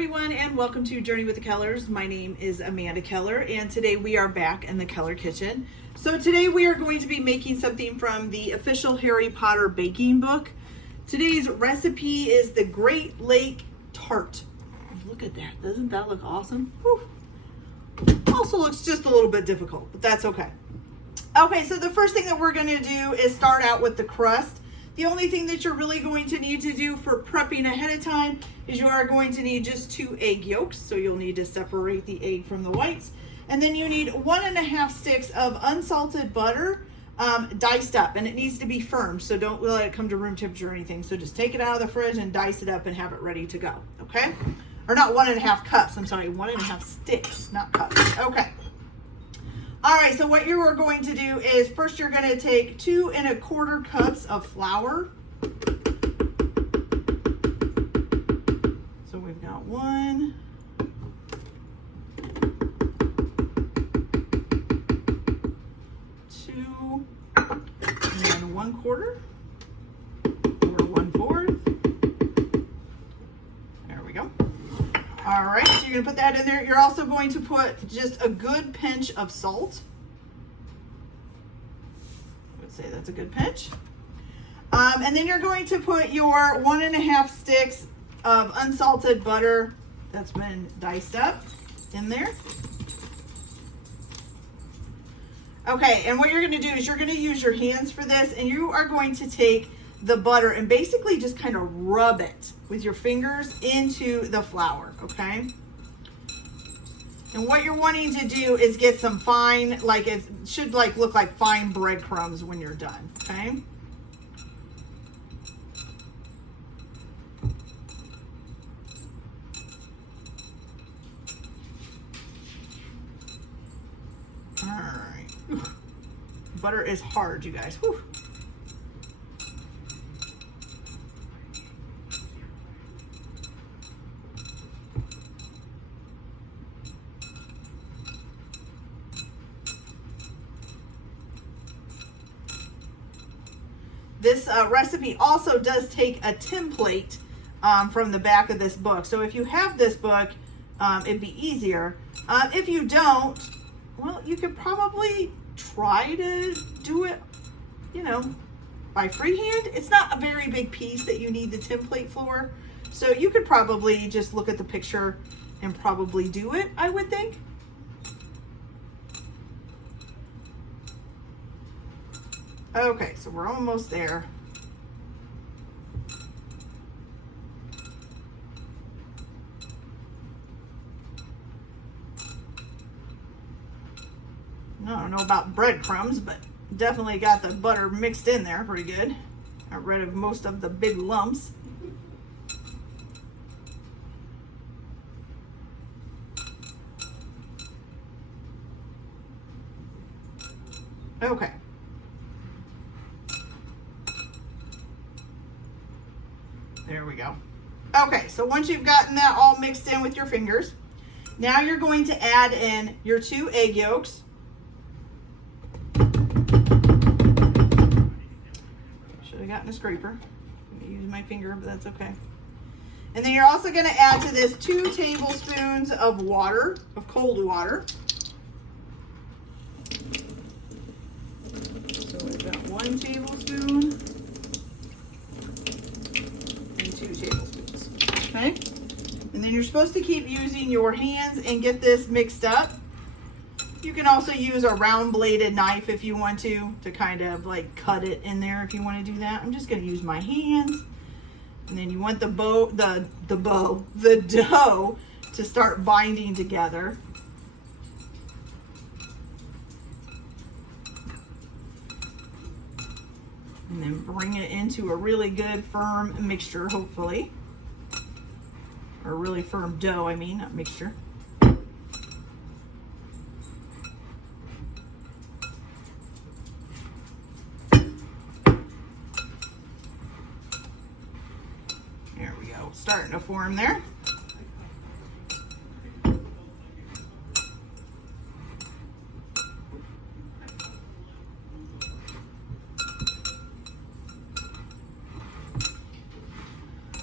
everyone, and welcome to Journey with the Kellers. My name is Amanda Keller, and today we are back in the Keller kitchen. So today we are going to be making something from the official Harry Potter baking book. Today's recipe is the Great Lake Tart. Look at that. Doesn't that look awesome? Whew. Also looks just a little bit difficult, but that's okay. Okay, so the first thing that we're going to do is start out with the crust. The only thing that you're really going to need to do for prepping ahead of time is you are going to need just 2 egg yolks. So you'll need to separate the egg from the whites. And then you need 1.5 sticks of unsalted butter, diced up, and it needs to be firm. So don't let it come to room temperature or anything. So just take it out of the fridge and dice it up and have it ready to go. Okay? Or not 1.5 cups. I'm sorry, 1.5 sticks, not cups. Okay. All right, so what you are going to do is first you're going to take 2¼ cups of flour. So we've got 1, 2, and then 1/4 or 1/4. There we go. All right, so you're gonna put that in there. You're also going to put just a good pinch of salt. I would say that's a good pinch. And then you're going to put your 1.5 sticks of unsalted butter that's been diced up in there. Okay, and what you're gonna do is you're gonna use your hands for this, and you are going to take the butter and basically just kind of rub it with your fingers into the flour, okay? And what you're wanting to do is get some fine, like it should look like fine breadcrumbs when you're done, okay? All right. Butter is hard, you guys. Whew. This recipe also does take a template from the back of this book. So if you have this book, it'd be easier. If you don't, well, you could probably try to do it, by freehand. It's not a very big piece that you need the template for. So you could probably just look at the picture and probably do it, I would think. Okay, so we're almost there. I don't know about breadcrumbs, but definitely got the butter mixed in there pretty good. Got rid of most of the big lumps. Okay. There we go. Okay, so once you've gotten that all mixed in with your fingers, now you're going to add in your 2 egg yolks. Should have gotten a scraper. I'm going to use my finger, but that's okay. And then you're also going to add to this 2 tablespoons of water, of cold water. So we've got 1 tablespoon. 2 tablespoons. Okay, and then you're supposed to keep using your hands and get this mixed up. You can also use a round bladed knife if you want to kind of like cut it in there if you want to do that. I'm just going to use my hands. And then you want the dough to start binding together. And then bring it into a really good firm mixture, hopefully. Or a really firm dough, I mean, not mixture. There we go, starting to form there.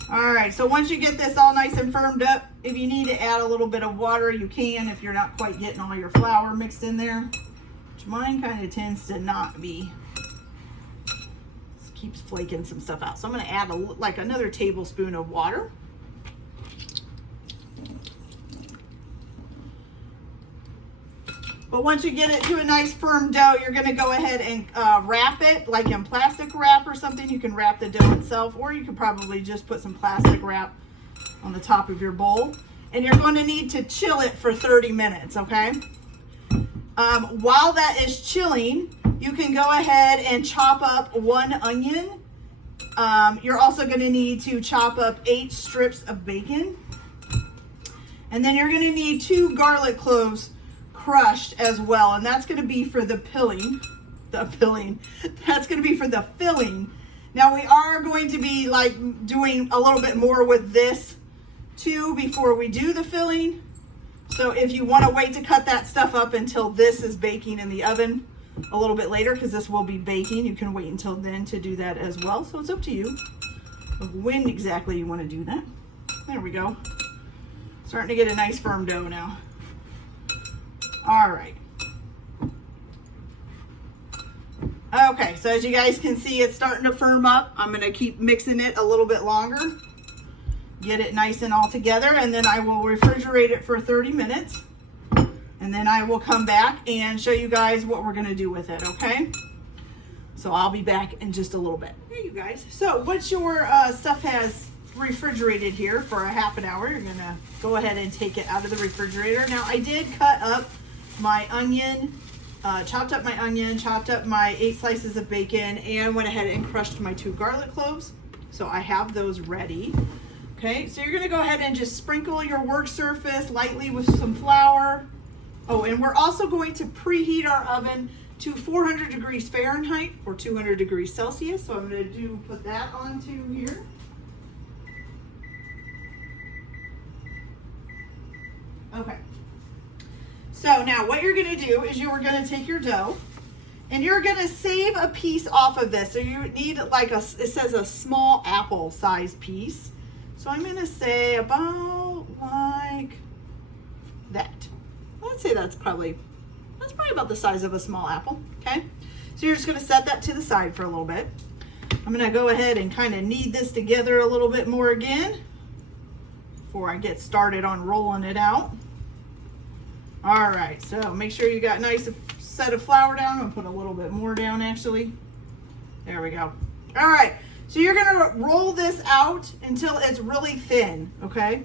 All right, right, so once you get this all nice and firmed up, if you need to add a little bit of water, you can if you're not quite getting all your flour mixed in there, which mine kind of tends to not be. It keeps flaking some stuff out. So I'm going to add like another tablespoon of water. But once you get it to a nice firm dough, you're going to go ahead and wrap it like in plastic wrap or something. You can wrap the dough itself, or you could probably just put some plastic wrap on the top of your bowl. And you're going to need to chill it for 30 minutes, okay? While that is chilling, you can go ahead and chop up 1 onion. You're also going to need to chop up 8 strips of bacon. And then you're going to need 2 garlic cloves crushed as well, and that's going to be for the filling. That's going to be for the filling. Now we are going to be like doing a little bit more with this too before we do the filling. So if you want to wait to cut that stuff up until this is baking in the oven a little bit later, because this will be baking, you can wait until then to do that as well. So it's up to you of when exactly you want to do that. There we go. Starting to get a nice firm dough now. All right. Okay, so as you guys can see, it's starting to firm up. I'm going to keep mixing it a little bit longer. Get it nice and all together, and then I will refrigerate it for 30 minutes. And then I will come back and show you guys what we're going to do with it, okay? So I'll be back in just a little bit. Here you guys. So once your stuff has refrigerated here for a half an hour, you're going to go ahead and take it out of the refrigerator. Now I did cut up my onion, chopped up my 8 slices of bacon, and went ahead and crushed my 2 garlic cloves. So I have those ready. Okay, so you're gonna go ahead and just sprinkle your work surface lightly with some flour. Oh, and we're also going to preheat our oven to 400 degrees Fahrenheit or 200 degrees Celsius. So I'm gonna put that onto here. Okay. So now what you're going to do is you are going to take your dough and you're going to save a piece off of this. So you need like it says a small apple size piece. So I'm going to say about like that. Let's say that's probably about the size of a small apple. Okay. So you're just going to set that to the side for a little bit. I'm going to go ahead and kind of knead this together a little bit more again before I get started on rolling it out. All right, so make sure you got a nice set of flour down. I'm gonna put a little bit more down actually. There we go. All right, so you're gonna roll this out until it's really thin, okay?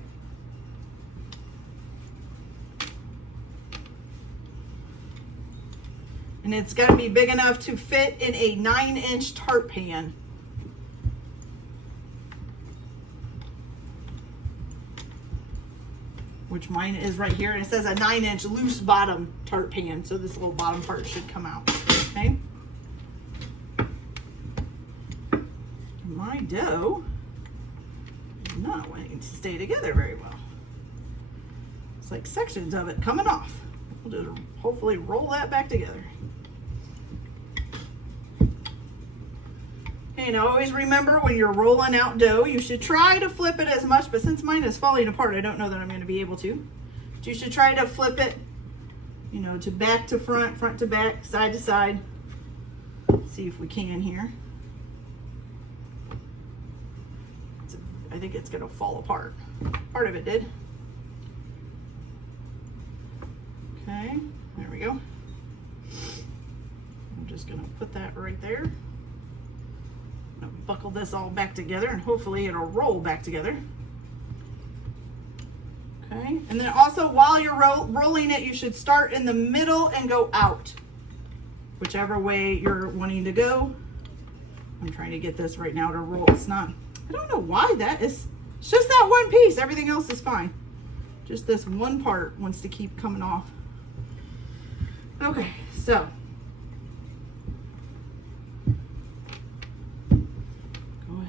And it's gotta be big enough to fit in a 9-inch tart pan. Which mine is right here, and it says a 9-inch loose bottom tart pan, so this little bottom part should come out, okay? My dough is not wanting to stay together very well. It's like sections of it coming off. We'll just hopefully roll that back together. Okay, now always remember when you're rolling out dough, you should try to flip it as much, but since mine is falling apart, I don't know that I'm going to be able to. But you should try to flip it, you know, to back to front, front to back, side to side. Let's see if we can here. I think it's going to fall apart. Part of it did. Okay, there we go. I'm just going to put that right there. Buckle this all back together and hopefully it'll roll back together. Okay, and then also while you're rolling it, you should start in the middle and go out, whichever way you're wanting to go. I'm trying to get this right now to roll. It's not, I don't know why that is, it's just that one piece. Everything else is fine. Just this one part wants to keep coming off. Okay, so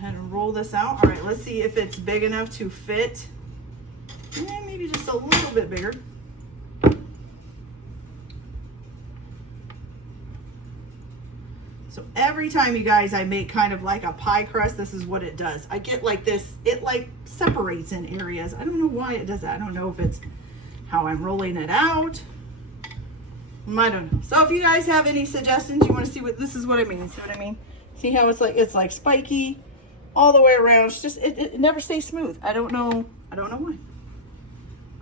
and roll this out. All right, let's see if it's big enough to fit. Maybe just a little bit bigger. So every time, you guys, I make kind of like a pie crust, this is what it does. I get like this, it like separates in areas. I don't know why it does that. I don't know if it's how I'm rolling it out. I don't know. So if you guys have any suggestions, you want to see what, this is what I mean. See what I mean? See how it's like spiky all the way around. It's just, it never stays smooth. I don't know why.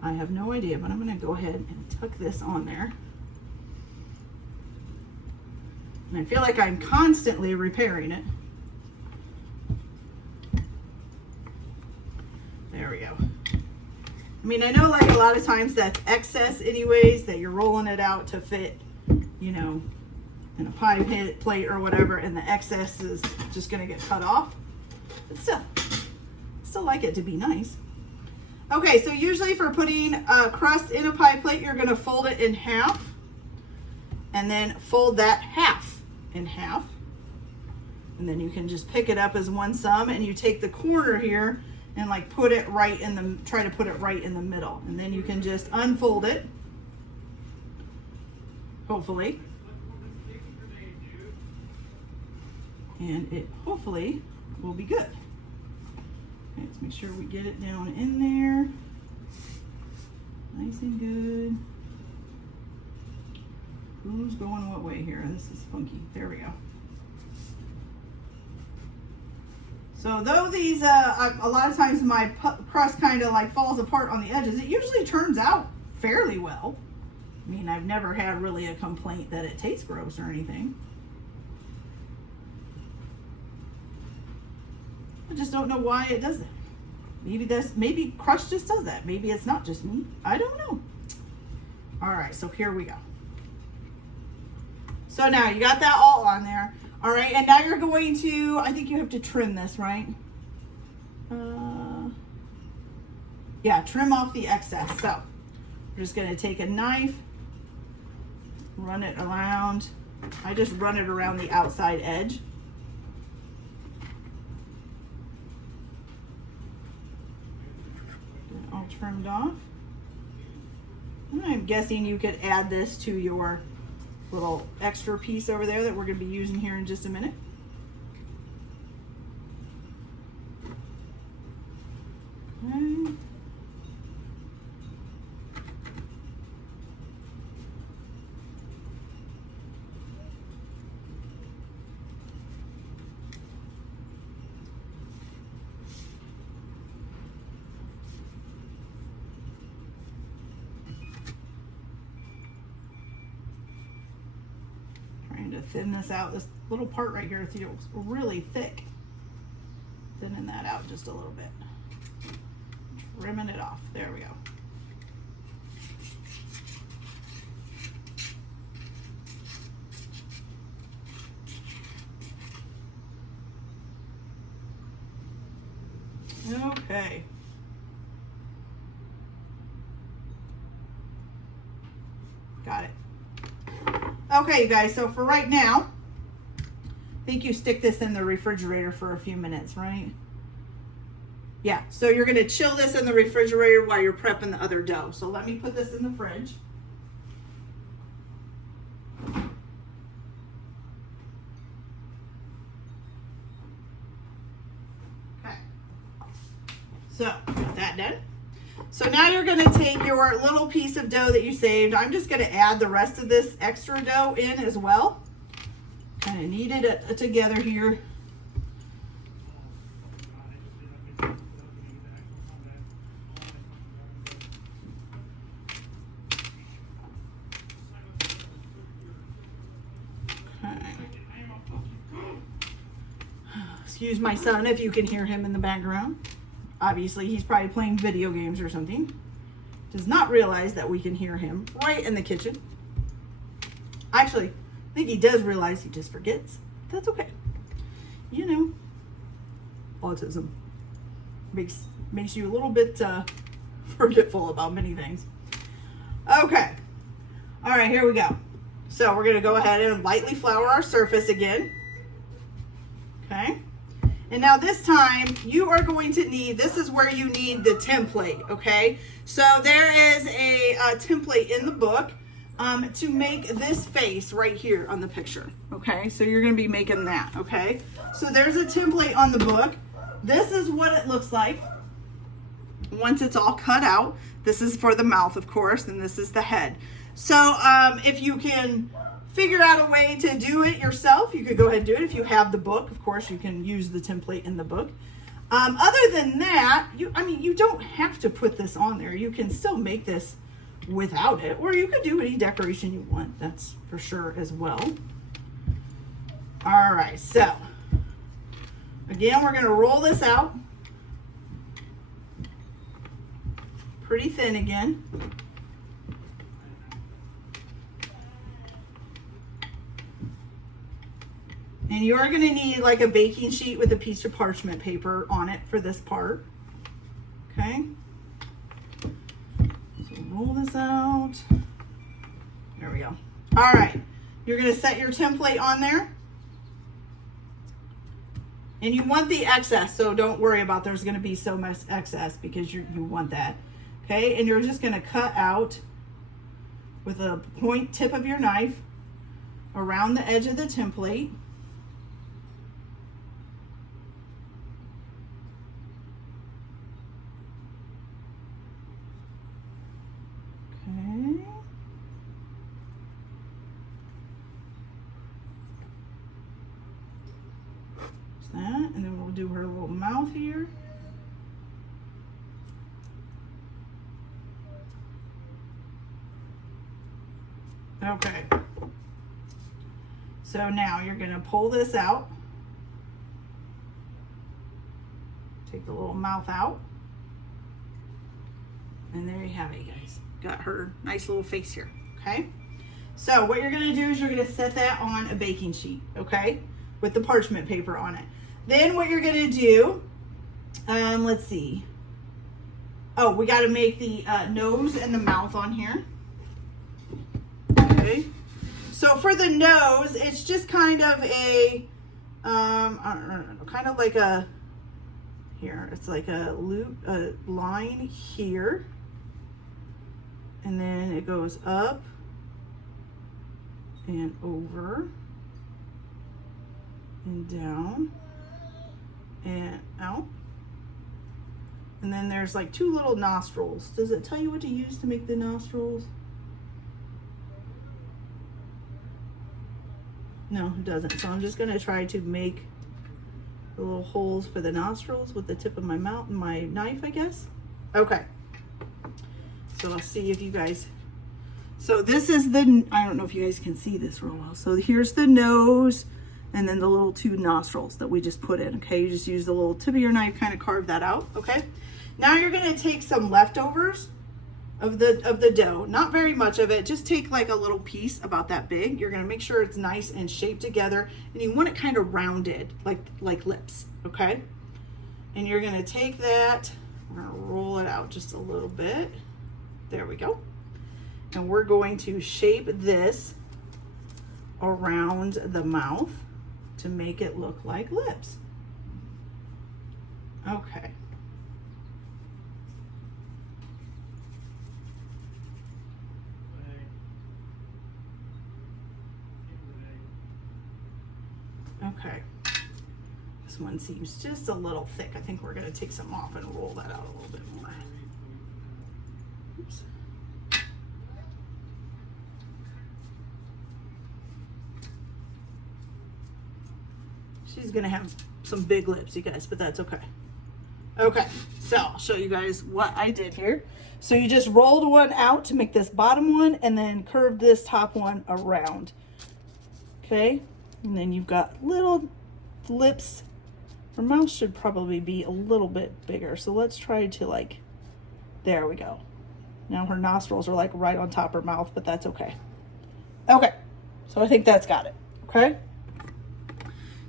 I have no idea, but I'm going to go ahead and tuck this on there. And I feel like I'm constantly repairing it. There we go. I mean, I know like a lot of times that's excess anyways, that you're rolling it out to fit, you know, in a pie plate or whatever, and the excess is just going to get cut off. But still like it to be nice. Okay, so usually for putting a crust in a pie plate, you're going to fold it in half and then fold that half in half, and then you can just pick it up as one sum, and you take the corner here and like put it right in the, try to put it right in the middle, and then you can just unfold it, hopefully, and it hopefully will be good. Okay, let's make sure we get it down in there nice and good. Who's going what way here? This is funky. There we go. So though these, a lot of times my crust kind of like falls apart on the edges, it usually turns out fairly well. I mean, I've never had really a complaint that it tastes gross or anything. I just don't know why it does that. Maybe crust just does that. Maybe it's not just me. I don't know. All right, so here we go. So now you got that all on there. All right, and now you're going to, I think you have to trim this, right? Yeah, trim off the excess. So we're just gonna take a knife, run it around. I just run it around the outside edge. Get it all trimmed off. And I'm guessing you could add this to your little extra piece over there that we're going to be using here in just a minute. Okay. To thin this out, this little part right here feels really thick. Thinning that out just a little bit. Trimming it off. There we go. Okay. Got it. Okay, you guys, so for right now, I think you stick this in the refrigerator for a few minutes, right? Yeah, so you're gonna chill this in the refrigerator while you're prepping the other dough. So let me put this in the fridge. Okay, so got that done. So now you're going to take your little piece of dough that you saved. I'm just going to add the rest of this extra dough in as well. Kind of knead it together here. Okay. Excuse my son if you can hear him in the background. Obviously, he's probably playing video games or something. Does not realize that we can hear him right in the kitchen. Actually, I think he does realize, he just forgets. That's okay. You know, autism makes you a little bit forgetful about many things. Okay. All right, here we go. So we're going to go ahead and lightly flour our surface again. Okay. And now this time you are going to need, this is where you need the template, okay? So there is a template in the book. to make this face right here on the picture. Okay, so you're gonna be making that, okay? So there's a template on the book. This is what it looks like once it's all cut out. This is for the mouth, of course, and this is the head. So if you can figure out a way to do it yourself, you could go ahead and do it. If you have the book, of course, you can use the template in the book. Other than that, you don't have to put this on there. You can still make this without it, or you could do any decoration you want. That's for sure as well. All right, so again, we're going to roll this out pretty thin again. And you're going to need like a baking sheet with a piece of parchment paper on it for this part. Okay. So roll this out. There we go. All right. You're going to set your template on there. And you want the excess, so don't worry about there's going to be so much excess because you want that. Okay. And you're just going to cut out with a point tip of your knife around the edge of the template. That, and then we'll do her little mouth here. Okay. So now you're going to pull this out. Take the little mouth out. And there you have it, guys. Got her nice little face here. Okay. So what you're going to do is you're going to set that on a baking sheet. Okay. With the parchment paper on it. Then what you're going to do, let's see. Oh, we got to make the nose and the mouth on here. Okay. So for the nose, it's just kind of a, I don't know, kind of like a, here, it's like a loop, a line here. And then it goes up and over and down and out. And then there's like two little nostrils. Does it tell you what to use to make the nostrils? No, it doesn't. So I'm just going to try to make the little holes for the nostrils with the tip of my mouth and my knife, I guess. Okay. So I'll see if you guys, so this is the, I don't know if you guys can see this real well. So here's the nose and then the little two nostrils that we just put in. Okay, you just use the little tip of your knife, kind of carve that out. Okay, now you're going to take some leftovers of the dough, not very much of it, just take like a little piece about that big. You're going to make sure it's nice and shaped together, and you want it kind of rounded like lips. Okay, and you're going to take that, we're going to roll it out just a little bit. There we go. And we're going to shape this around the mouth to make it look like lips. Okay. Okay. This one seems just a little thick. I think we're going to take some off and roll that out a little bit more. Oops. She's gonna have some big lips, you guys, but that's okay. Okay, so I'll show you guys what I did here. So you just rolled one out to make this bottom one and then curved this top one around. Okay, and then you've got little lips. Her mouth should probably be a little bit bigger. So let's try to like, there we go. Now her nostrils are like right on top of her mouth, but that's okay. Okay, so I think that's got it, okay?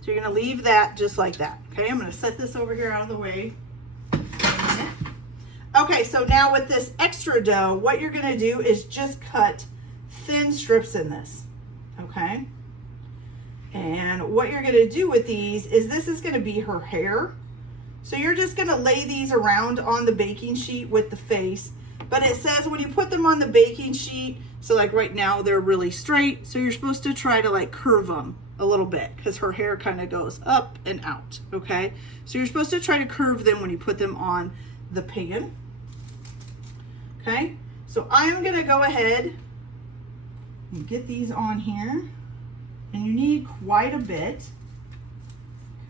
So you're gonna leave that just like that. Okay, I'm gonna set this over here out of the way. Okay, so now with this extra dough, what you're gonna do is just cut thin strips in this, okay? And what you're gonna do with these is this is gonna be her hair. So you're just gonna lay these around on the baking sheet with the face, But it says when you put them on the baking sheet, so like right now they're really straight, so you're supposed to try to like curve them a little bit because her hair kind of goes up and out, okay? So you're supposed to try to curve them when you put them on the pan, okay? So I'm gonna go ahead and get these on here, and you need quite a bit,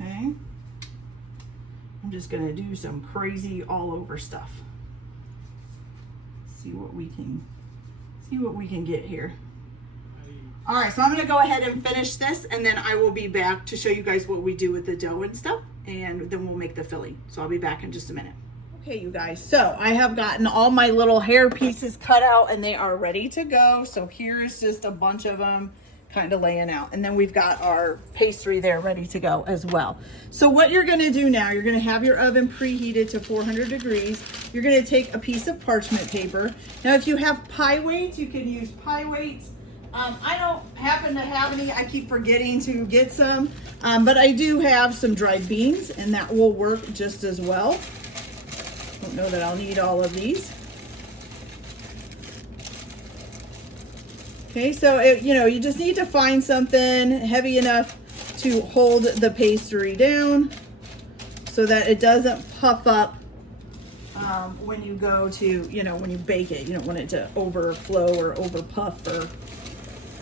okay? I'm just gonna do some crazy all over stuff. See what we can get here. All right, so I'm gonna go ahead and finish this, and then I will be back to show you guys what we do with the dough and stuff, and then we'll make the filling. So I'll be back in just a minute. Okay, you guys, so I have gotten all my little hair pieces cut out and they are ready to go. So here's just a bunch of them kind of laying out. And then we've got our pastry there ready to go as well. So what you're gonna do now, you're gonna have your oven preheated to 400 degrees. You're gonna take a piece of parchment paper. Now, if you have pie weights, you can use pie weights. I don't happen to have any. I keep forgetting to get some, but I do have some dried beans, and that will work just as well. Don't know that I'll need all of these. Okay, so you just need to find something heavy enough to hold the pastry down so that it doesn't puff up when you go to, when you bake it. You don't want it to overflow or over puff, or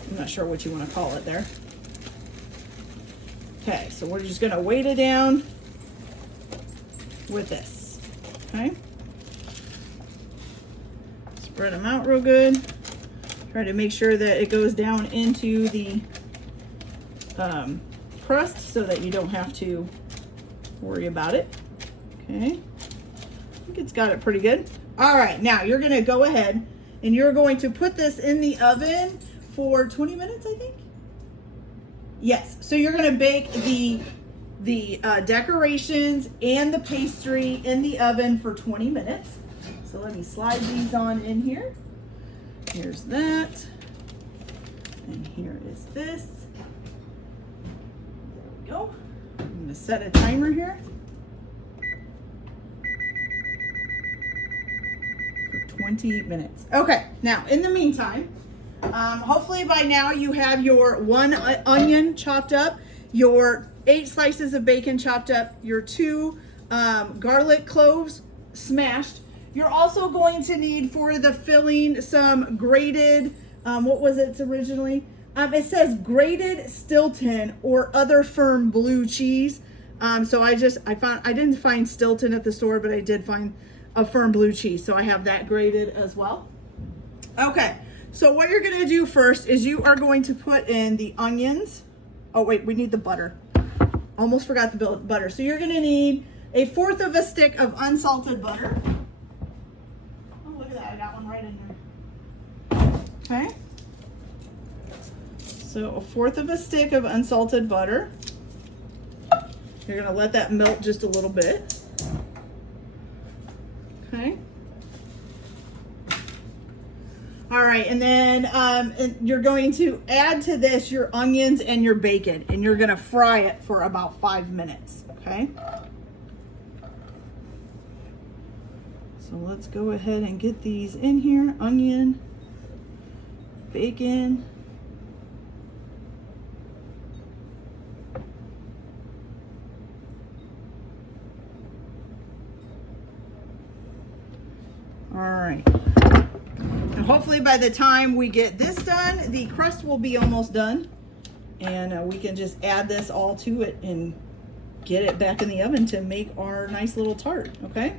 I'm not sure what you want to call it there. Okay, so we're just gonna weight it down with this, okay? Spread them out real good. Try to make sure that it goes down into the crust so that you don't have to worry about it. Okay, I think it's got it pretty good. All right, now you're gonna go ahead and you're going to put this in the oven for 20 minutes, I think. Yes, so you're gonna bake the decorations and the pastry in the oven for 20 minutes. So let me slide these on in here. Here's that, and here is this. There we go. I'm gonna set a timer here for 20 minutes. Okay, now in the meantime, hopefully by now you have your 1 onion chopped up, your 8 slices of bacon chopped up, your 2 garlic cloves smashed. You're also going to need for the filling some grated, what was it originally? It says grated Stilton or other firm blue cheese. So I didn't find Stilton at the store, but I did find a firm blue cheese. So I have that grated as well. Okay, so what you're gonna do first is you are going to put in the onions. Oh wait, we need the butter. Almost forgot the butter. So you're gonna need 1/4 of a stick of unsalted butter. I got one right in there. Okay. So 1/4 of a stick of unsalted butter. You're gonna let that melt just a little bit. Okay. All right, and then you're going to add to this your onions and your bacon, and you're gonna fry it for about 5 minutes, okay? So let's go ahead and get these in here. Onion, bacon. All right. And hopefully by the time we get this done, the crust will be almost done. And we can just add this all to it and get it back in the oven to make our nice little tart, okay?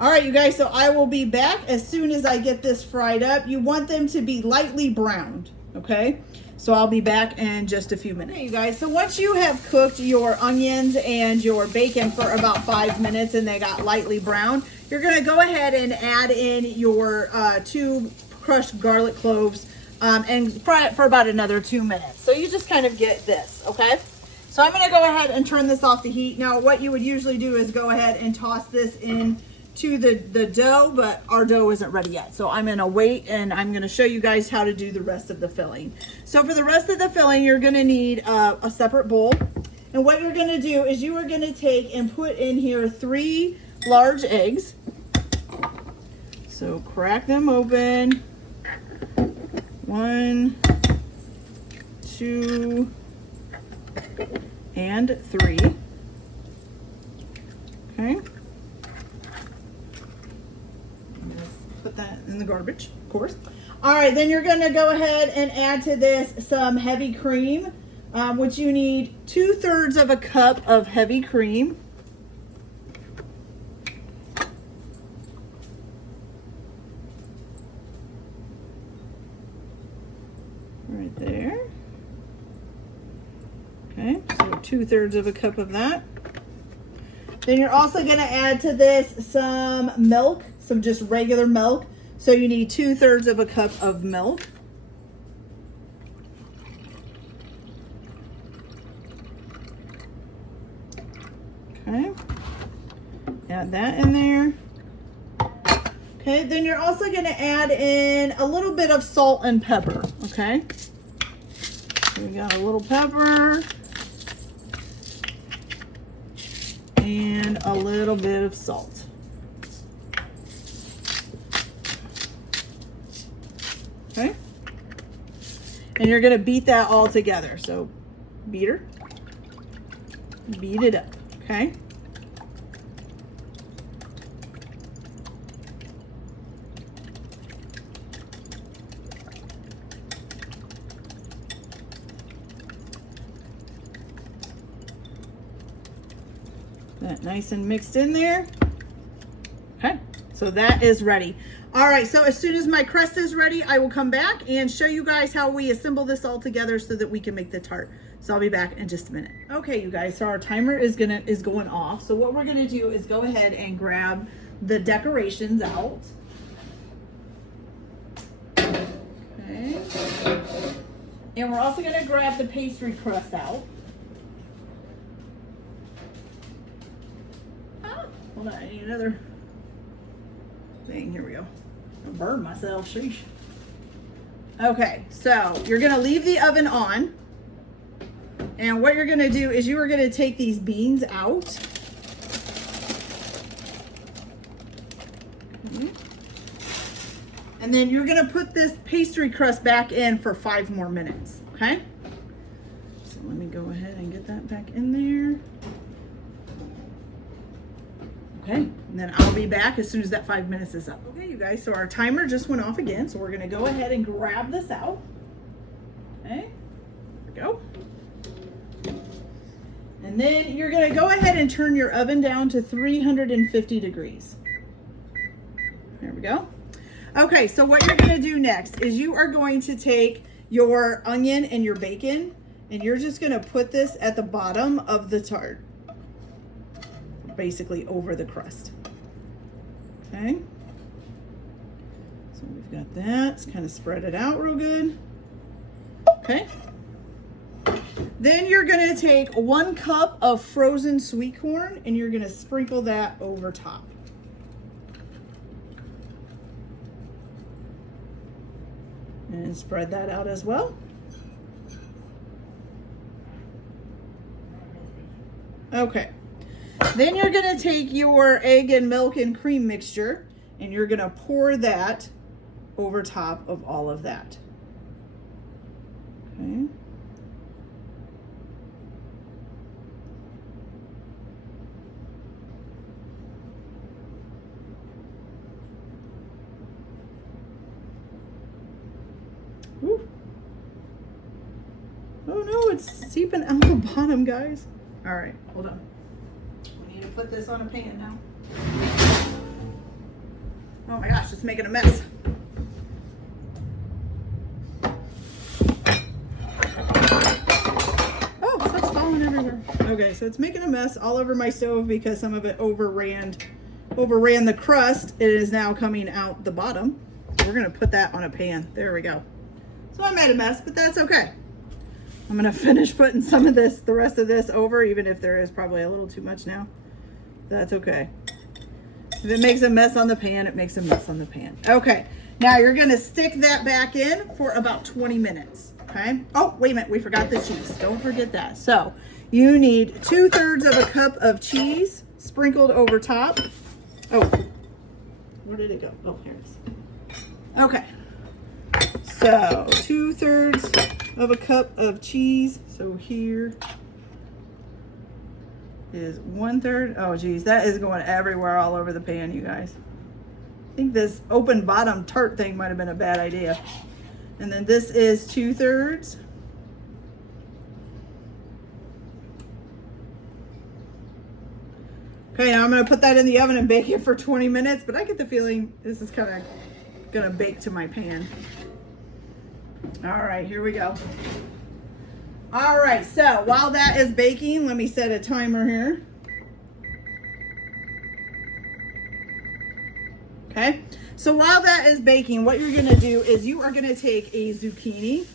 All right, you guys, so I will be back as soon as I get this fried up. You want them to be lightly browned, okay? So I'll be back in just a few minutes. Okay, you guys, so once you have cooked your onions and your bacon for about 5 minutes and they got lightly browned, you're gonna go ahead and add in your 2 crushed garlic cloves and fry it for about another 2 minutes. So you just kind of get this, okay? So I'm gonna go ahead and turn this off the heat. Now, what you would usually do is go ahead and toss this in to the dough, but our dough isn't ready yet. So I'm gonna wait and I'm gonna show you guys how to do the rest of the filling. So for the rest of the filling, you're gonna need a separate bowl. And what you're gonna do is you are gonna take and put in here 3 large eggs. So crack them open. 1, 2, and 3. Okay. Just put that in the garbage, of course. All right, then you're gonna go ahead and add to this some heavy cream, which you need 2/3 of a cup of heavy cream. Right there. Okay, so 2/3 of a cup of that. Then you're also going to add to this some milk, some just regular milk. So you need 2/3 of a cup of milk. Okay, add that in there. Okay, then you're also going to add in a little bit of salt and pepper, okay? So we got a little pepper and a little bit of salt. Okay? And you're going to beat that all together. So, beater, beat it up, okay? That nice and mixed in there. Okay, so that is ready. All right, so as soon as my crust is ready, I will come back and show you guys how we assemble this all together so that we can make the tart. So I'll be back in just a minute. Okay, you guys, so our timer is going off. So what we're gonna do is go ahead and grab the decorations out. Okay. And we're also gonna grab the pastry crust out. Hold on, I need another thing. Here we go. I'll burn myself, sheesh. Okay, so you're gonna leave the oven on. And what you're gonna do is you are gonna take these beans out. Okay. And then you're gonna put this pastry crust back in for 5 more minutes, okay? So let me go ahead and get that back in there. Okay, and then I'll be back as soon as that 5 minutes is up. Okay, you guys, so our timer just went off again, so we're gonna go ahead and grab this out. Okay, there we go. And then you're gonna go ahead and turn your oven down to 350 degrees. There we go. Okay, so what you're gonna do next is you are going to take your onion and your bacon, and you're just gonna put this at the bottom of the tart. Basically over the crust. Okay, so we've got that. Let's kind of spread it out real good. Okay, then you're going to take 1 cup of frozen sweet corn and you're going to sprinkle that over top. And spread that out as well. Okay. Then you're going to take your egg and milk and cream mixture and you're going to pour that over top of all of that. Okay. Ooh. Oh no, it's seeping out the bottom, guys. All right, hold on. To put this on a pan now. Oh my gosh, it's making a mess. Oh, stuff's falling everywhere. Okay, so it's making a mess all over my stove because some of it overran the crust. It is now coming out the bottom. So we're gonna put that on a pan. There we go. So I made a mess, but that's okay. I'm gonna finish putting some of this, the rest of this over, even if there is probably a little too much now. That's okay. If it makes a mess on the pan, it makes a mess on the pan. Okay, now you're gonna stick that back in for about 20 minutes, okay? Oh, wait a minute, we forgot the cheese. Don't forget that. So you need 2/3 of a cup of cheese sprinkled over top. Oh, Where did it go? Oh, here it is. Okay. So 2/3 of a cup of cheese. So here is 1/3. Oh geez, that is going everywhere all over the pan, you guys. I think this open bottom tart thing might have been a bad idea. And then this is 2/3. Okay, now I'm gonna put that in the oven and bake it for 20 minutes, but I get the feeling this is kind of gonna bake to my pan. All right, here we go. All right, so while that is baking, let me set a timer here. Okay, so while that is baking, what you're gonna do is you are gonna take a zucchini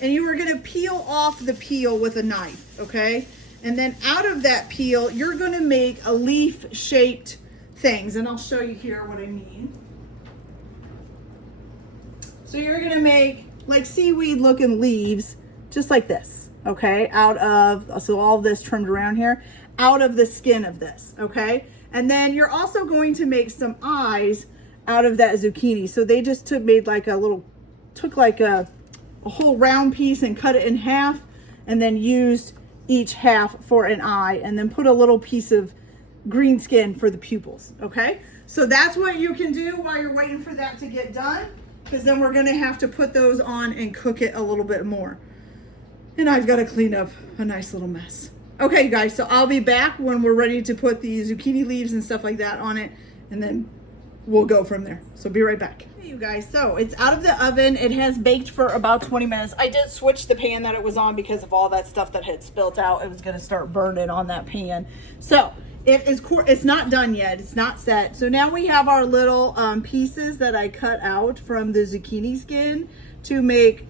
and you are gonna peel off the peel with a knife, okay? And then out of that peel, you're gonna make a leaf-shaped things, and I'll show you here what I mean. So you're gonna make like seaweed-looking leaves, just like this, okay? Out of, so all this trimmed around here, out of the skin of this, okay? And then you're also going to make some eyes out of that zucchini. So they just made like a little, took like a whole round piece and cut it in half, and then used each half for an eye, and then put a little piece of green skin for the pupils, okay? So that's what you can do while you're waiting for that to get done, because then we're gonna have to put those on and cook it a little bit more. And I've got to clean up a nice little mess. Okay, guys, so I'll be back when we're ready to put the zucchini leaves and stuff like that on it, and then we'll go from there. So be right back. Hey, you guys, so it's out of the oven. It has baked for about 20 minutes. I did switch the pan that it was on because of all that stuff that had spilt out. It was going to start burning on that pan. So it's not done yet. It's not set. So now we have our little pieces that I cut out from the zucchini skin to make,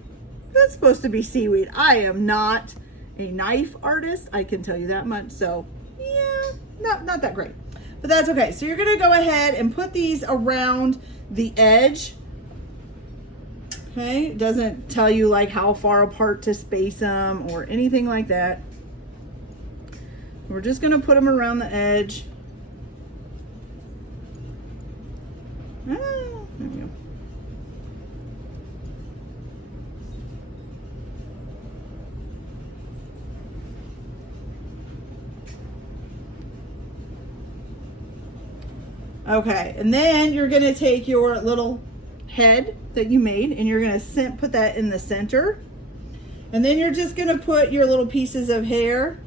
that's supposed to be seaweed. I am not a knife artist, I can tell you that much. So yeah, not that great, but that's okay. So you're gonna go ahead and put these around the edge. Okay, it doesn't tell you like how far apart to space them or anything like that. We're just gonna put them around the edge. There we go. Okay, and then you're gonna take your little head that you made and you're gonna put that in the center. And then you're just gonna put your little pieces of hair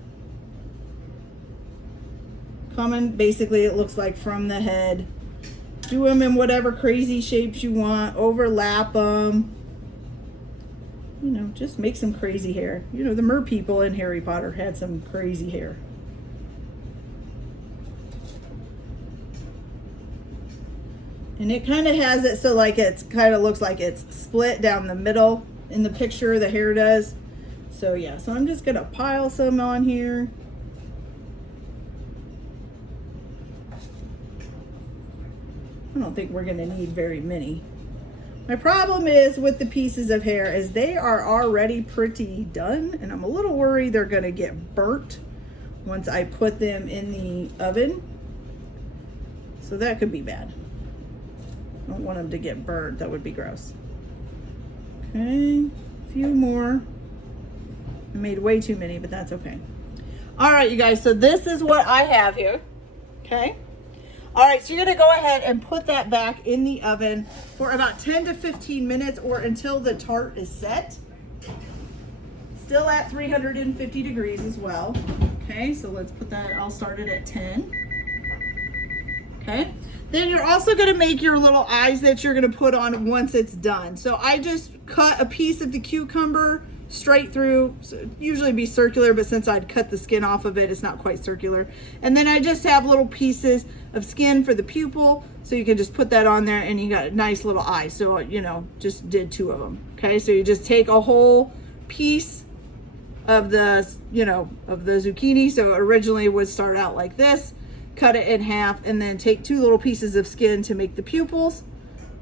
coming, basically it looks like from the head. Do them in whatever crazy shapes you want, overlap them. You know, just make some crazy hair. You know, the mer people in Harry Potter had some crazy hair. And it kind of has it so like it's kind of looks like it's split down the middle in the picture, the hair does. So yeah, so I'm just gonna pile some on here. I don't think we're gonna need very many. My problem is with the pieces of hair is they are already pretty done, and I'm a little worried they're gonna get burnt once I put them in the oven. So that could be bad. I don't want them to get burnt. That would be gross. Okay, a few more. I made way too many, but that's okay. All right, you guys, so this is what I have here, okay? All right, so you're gonna go ahead and put that back in the oven for about 10 to 15 minutes or until the tart is set. Still at 350 degrees as well. Okay, so let's put that, I'll start it at 10. Okay. Then you're also gonna make your little eyes that you're gonna put on once it's done. So I just cut a piece of the cucumber straight through, so usually be circular, but since I'd cut the skin off of it, it's not quite circular. And then I just have little pieces of skin for the pupil, so you can just put that on there and you got a nice little eye. So, you know, just did 2 of them. Okay, so you just take a whole piece of the, you know, of the zucchini. So originally it would start out like this, cut it in half, and then take 2 little pieces of skin to make the pupils,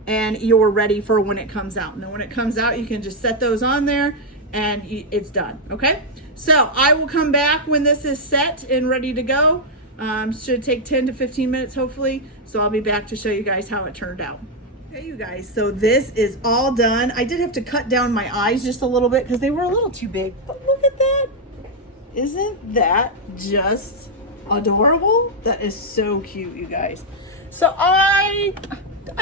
and you're ready for when it comes out. And then when it comes out, you can just set those on there and it's done, okay? So I will come back when this is set and ready to go, Should take 10 to 15 minutes hopefully. So I'll be back to show you guys how it turned out. Okay, you guys, so this is all done. I did have to cut down my eyes just a little bit because they were a little too big, but look at that. Isn't that just adorable? That is so cute, you guys. So I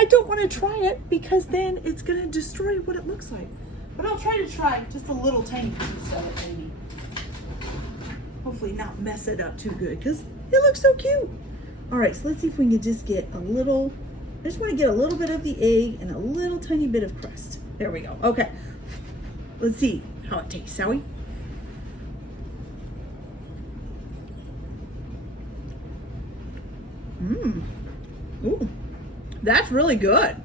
don't want to try it because then it's gonna destroy what it looks like. But I'll try to try just a little tiny piece of it maybe. Hopefully not mess it up too good because it looks so cute. All right, so let's see if we can just get a little, I just want to get a little bit of the egg and a little tiny bit of crust. There we go. Okay, let's see how it tastes, shall we? Ooh, that's really good.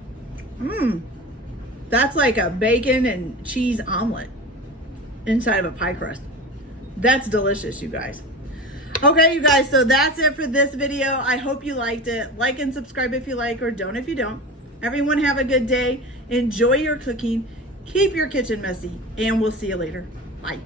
That's like a bacon and cheese omelet inside of a pie crust. That's delicious, you guys. Okay, you guys, so that's it for this video. I hope you liked it. Like and subscribe if you like, or don't if you don't. Everyone have a good day. Enjoy your cooking. Keep your kitchen messy, and we'll see you later. Bye.